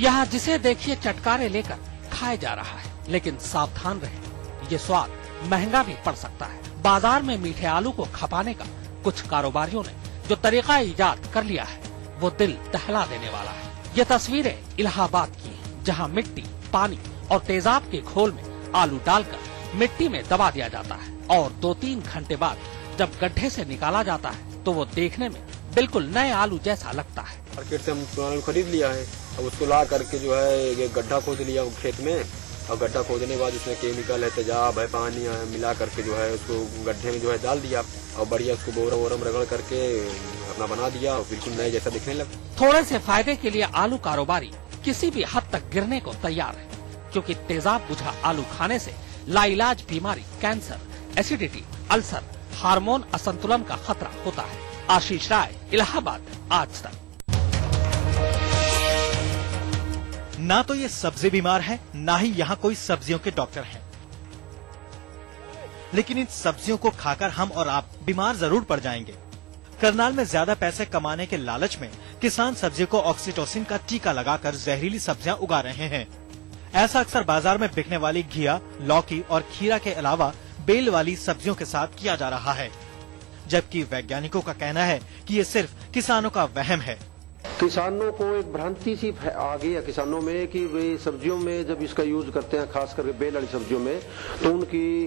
यहाँ जिसे देखिए चटकारे लेकर खाया जा रहा है, लेकिन सावधान रहे, ये स्वाद महंगा भी पड़ सकता है। बाजार में मीठे आलू को खपाने का कुछ कारोबारियों ने जो तरीका इजाद कर लिया है, वो दिल दहला देने वाला है। ये तस्वीरें इलाहाबाद की हैं, जहाँ मिट्टी, पानी और तेजाब के घोल में आलू डालकर मिट्टी में दबा दिया जाता है और 2-3 घंटे बाद जब गड्ढे से निकाला जाता है तो वो देखने में बिल्कुल नए आलू जैसा लगता है। मार्केट से हम आलू खरीद लिया है, अब उसको ला करके जो है गड्ढा खोद लिया खेत में, और गड्ढा खोदने के बाद इसमें केमिकल है, तेजाब है, पानी है, मिला करके जो है उसको गड्ढे में जो है डाल दिया और बढ़िया उसको बोरम रगड़ करके अपना बना दिया और बिल्कुल नए जैसा दिखने लगा। थोड़े से फायदे के लिए आलू कारोबारी किसी भी हद तक गिरने को तैयार है, क्योंकि तेजाब बुझा आलू खाने से लाइलाज बीमारी कैंसर, एसिडिटी, अल्सर, हार्मोन असंतुलन का खतरा होता है। आशीष राय, इलाहाबाद, आज तक। ना तो ये सब्जी बीमार है, ना ही यहाँ कोई सब्जियों के डॉक्टर हैं। लेकिन इन सब्जियों को खाकर हम और आप बीमार जरूर पड़ जाएंगे। करनाल में ज्यादा पैसे कमाने के लालच में किसान सब्जियों को ऑक्सीटोसिन का टीका लगाकर जहरीली सब्जियां उगा रहे हैं। ऐसा अक्सर बाजार में बिकने वाली घिया, लौकी और खीरा के अलावा बेल वाली सब्जियों के साथ किया जा रहा है, जबकि वैज्ञानिकों का कहना है कि ये सिर्फ किसानों का वहम है। किसानों को एक भ्रांति सी आ गई है किसानों में कि वे सब्जियों में जब इसका यूज करते हैं, खास करके बेल वाली सब्जियों में, तो उनकी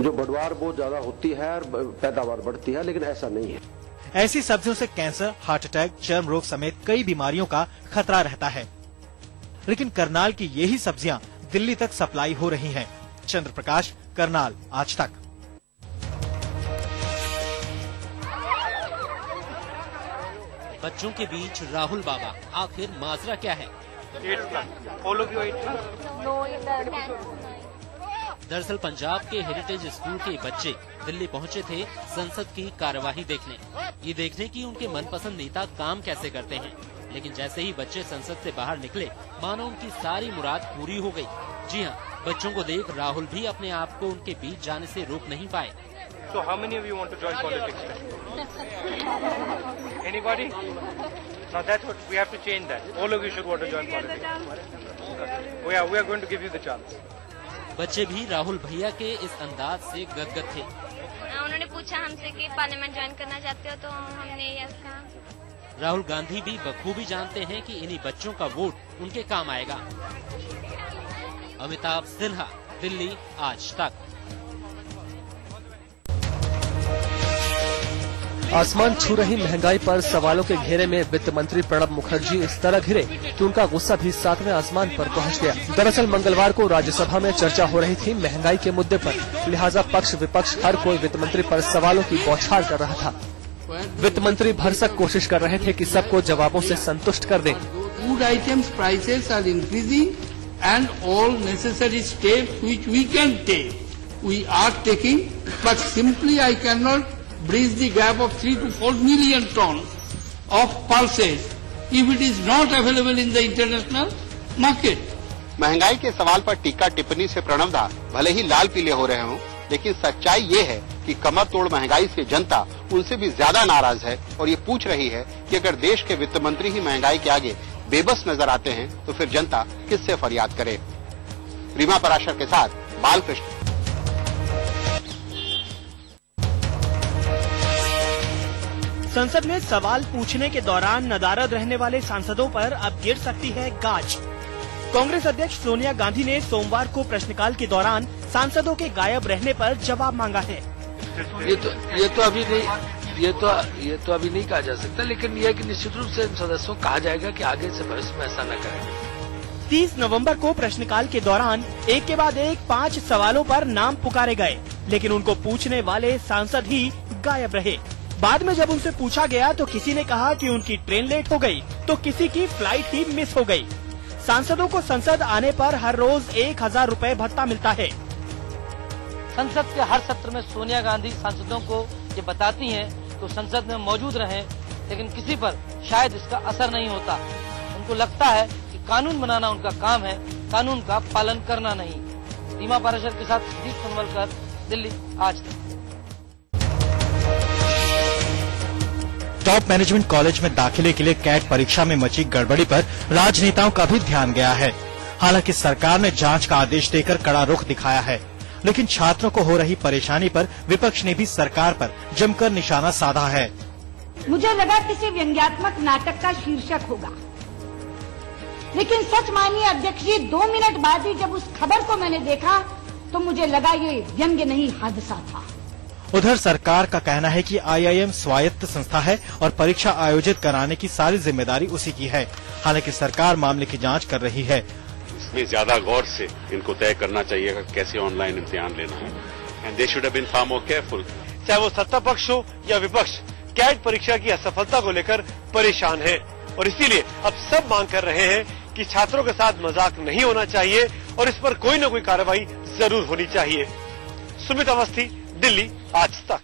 जो बढ़वार बहुत ज्यादा होती है और पैदावार बढ़ती है, लेकिन ऐसा नहीं है। ऐसी सब्जियों से कैंसर, हार्ट अटैक, चर्म रोग समेत कई बीमारियों का खतरा रहता है। लेकिन करनाल की यही सब्जियां दिल्ली तक सप्लाई हो रही हैं। चंद्र प्रकाश, करनाल, आज तक। बच्चों के बीच राहुल बाबा, आखिर माजरा क्या है? दरअसल पंजाब के हेरिटेज स्कूल के बच्चे दिल्ली पहुंचे थे संसद की कार्यवाही देखने, ये देखने की उनके मनपसंद नेता काम कैसे करते हैं। लेकिन जैसे ही बच्चे संसद से बाहर निकले, मानो उनकी सारी मुराद पूरी हो गई। जी हाँ, बच्चों को देख राहुल भी अपने आप को उनके बीच जाने से रोक नहीं पाए। So how many of you want to join politics? Anybody? Now that's what we have to change that. All of you should want to join politics. We are going to give you the chance. बच्चे भी राहुल भैया के इस अंदाज से गदगद थे। उन्होंने पूछा हमसे कि पार्लियामेंट ज्वाइन करना चाहते हो, तो हमने यस कहा। राहुल गांधी भी बखूबी जानते हैं कि इन्हीं बच्चों का वोट उनके काम आएगा। अमिताभ सिन्हा, दिल्ली, आज तक। आसमान छू रही महंगाई पर सवालों के घेरे में वित्त मंत्री प्रणब मुखर्जी इस तरह घिरे कि उनका गुस्सा भी 7वें आसमान पर पहुंच गया। दरअसल मंगलवार को राज्यसभा में चर्चा हो रही थी महंगाई के मुद्दे पर, लिहाजा पक्ष विपक्ष हर कोई वित्त मंत्री पर सवालों की बौछार कर रहा था। वित्त मंत्री भरसक कोशिश कर रहे थे कि सबको जवाबों से संतुष्ट कर दें। Food items prices are increasing and all necessary steps which we can take we are taking, but simply I can not bridge the gap of 3 to 4 million tons of pulses if it is not available in the international market. महंगाई के सवाल पर टीका टिप्पणी से प्रणब दा भले ही लाल पीले हो रहे हों, लेकिन सच्चाई ये है कि कमर तोड़ महंगाई से जनता उनसे भी ज्यादा नाराज है और ये पूछ रही है कि अगर देश के वित्त मंत्री ही महंगाई के आगे बेबस नजर आते हैं तो फिर जनता किससे फरियाद करे। रीमा पराशर के साथ बालकृष्ण। संसद में सवाल पूछने के दौरान नदारद रहने वाले सांसदों पर अब गिर सकती है गाज। कांग्रेस अध्यक्ष सोनिया गांधी ने सोमवार को प्रश्नकाल के दौरान सांसदों के गायब रहने पर जवाब मांगा है। ये तो अभी नहीं कहा जा सकता, लेकिन यह कि निश्चित रूप से सदस्यों को कहा जाएगा कि आगे से भविष्य में ऐसा न करें। 30 नवंबर को प्रश्नकाल के दौरान एक के बाद एक 5 सवालों पर नाम पुकारे गए, लेकिन उनको पूछने वाले सांसद ही गायब रहे। बाद में जब उनसे पूछा गया तो किसी ने कहा कि उनकी ट्रेन लेट हो गई, तो किसी की फ्लाइट ही मिस हो गई। सांसदों को संसद आने पर हर रोज 1000 रुपए भत्ता मिलता है। संसद के हर सत्र में सोनिया गांधी सांसदों को ये बताती हैं तो संसद में मौजूद रहें, लेकिन किसी पर शायद इसका असर नहीं होता। उनको लगता है कि कानून बनाना उनका काम है, कानून का पालन करना नहीं। रीमा पाराशर के साथ दीप संवलकर, दिल्ली, आज तक। टॉप मैनेजमेंट कॉलेज में दाखिले के लिए कैट परीक्षा में मची गड़बड़ी पर राजनेताओं का भी ध्यान गया है। हालांकि सरकार ने जांच का आदेश देकर कड़ा रुख दिखाया है, लेकिन छात्रों को हो रही परेशानी पर विपक्ष ने भी सरकार पर जमकर निशाना साधा है। मुझे लगा किसी व्यंग्यात्मक नाटक का शीर्षक होगा, लेकिन सच मानिए अध्यक्ष जी, 2 मिनट बाद ही जब उस खबर को मैंने देखा तो मुझे लगा ये व्यंग्य नहीं हादसा था। उधर सरकार का कहना है कि IIM स्वायत्त संस्था है और परीक्षा आयोजित कराने की सारी जिम्मेदारी उसी की है। हालांकि सरकार मामले की जांच कर रही है। इसमें ज्यादा गौर से इनको तय करना चाहिए कि कैसे ऑनलाइन इम्तिहान लेना है, and they should have been far more careful. चाहे वो सत्ता पक्ष हो या विपक्ष, कैट परीक्षा की असफलता को लेकर परेशान है और इसीलिए अब सब मांग कर रहे हैं कि छात्रों के साथ मजाक नहीं होना चाहिए और इस पर कोई न कोई कार्रवाई जरूर होनी चाहिए। सुमित अवस्थी, दिल्ली, आज तक।